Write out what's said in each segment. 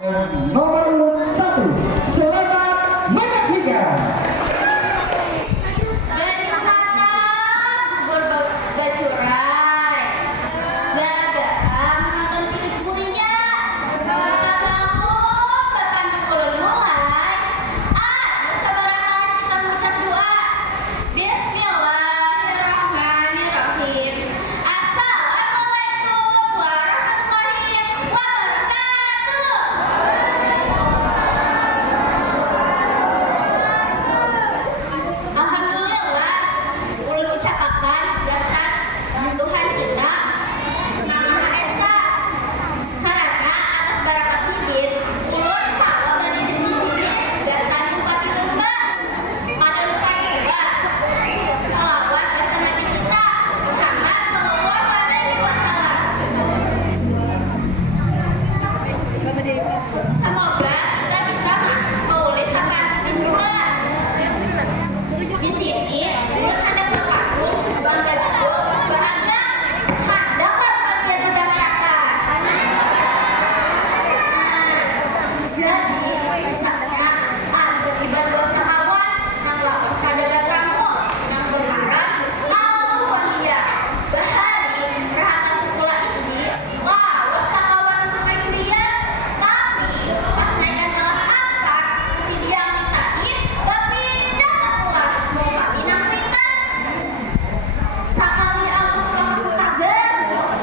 Nomor urut 1, selamat menyaksikan. Dari mana gugur bacurai? Gara-gara menonton film Korea. Masa bangun bahkan ulun mulai. Sabarakan kita mengucap doa. Bismillahirrahmanirrahim. Assalamualaikum warahmatullahi wabarakatuh. Alhamdulillah, ulun ucapakan dasar Tuhan kita Yang Maha Esa. Karena atas barakat sidin, ulun tahu bani di sini dasar nyumpati lumba. Pada lupa juga. Salawat dasar Nabi kita Muhammad Sallallahu Alaihi Wasallam. Semoga kita bisa menulis sapaan sidin juga. Di sini ada patung bangga betul bahagia dapat kalian berdamaikan. Jadi misalnya ada tiba dua sahabat yang lawas kada kamu yang berharap Allah walia bahari rahakan sekolah istri lawas kawan sampai kuliah tapi pas naikkan kelas 4 si dia mintain berpindah sekolah mau pindah sekali aku pulang kabar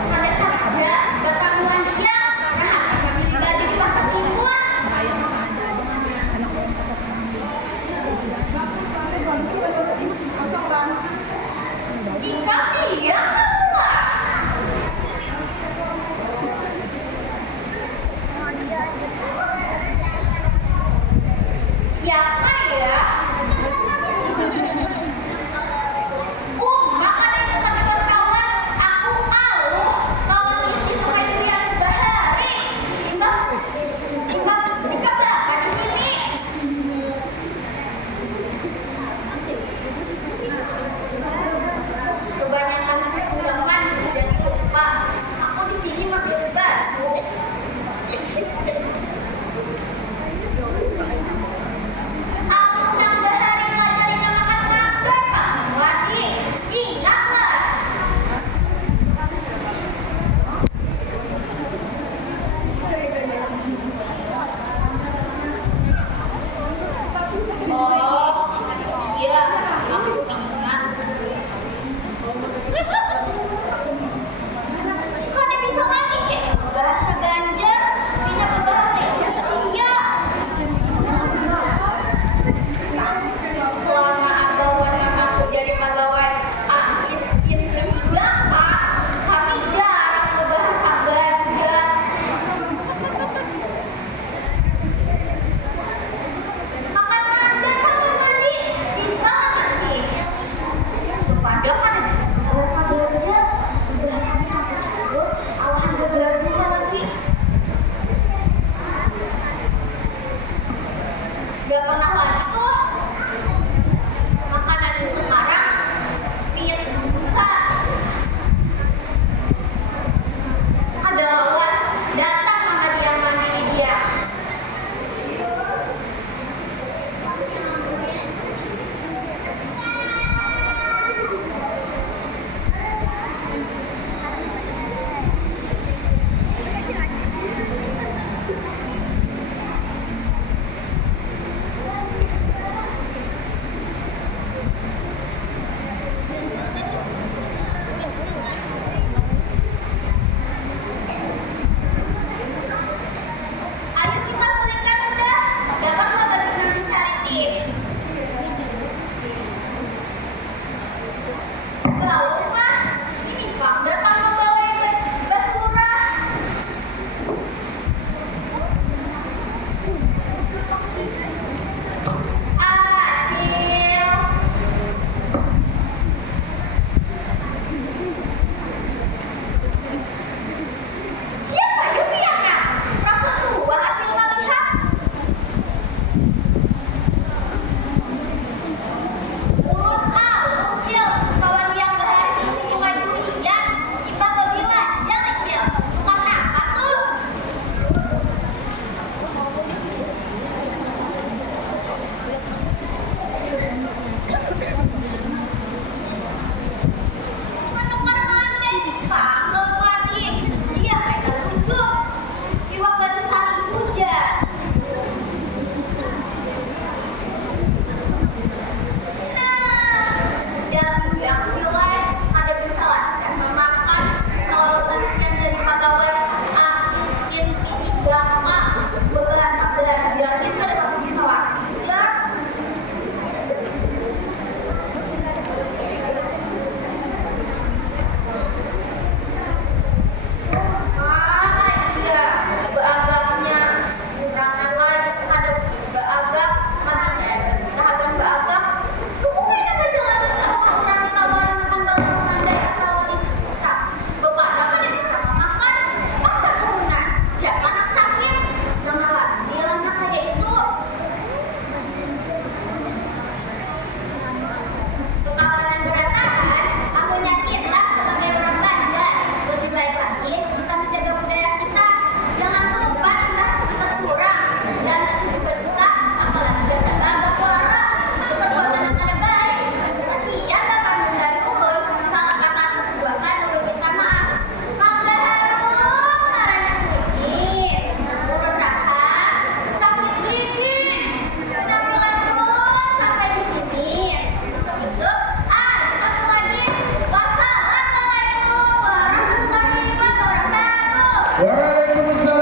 pada saja bertamuan dia rahakan memilih baju di pasar minggu. Jika dia keluar siapa ya? Makanya itu tadi berkawan aku aluh kawan istri sampai durian bahari. Mbak,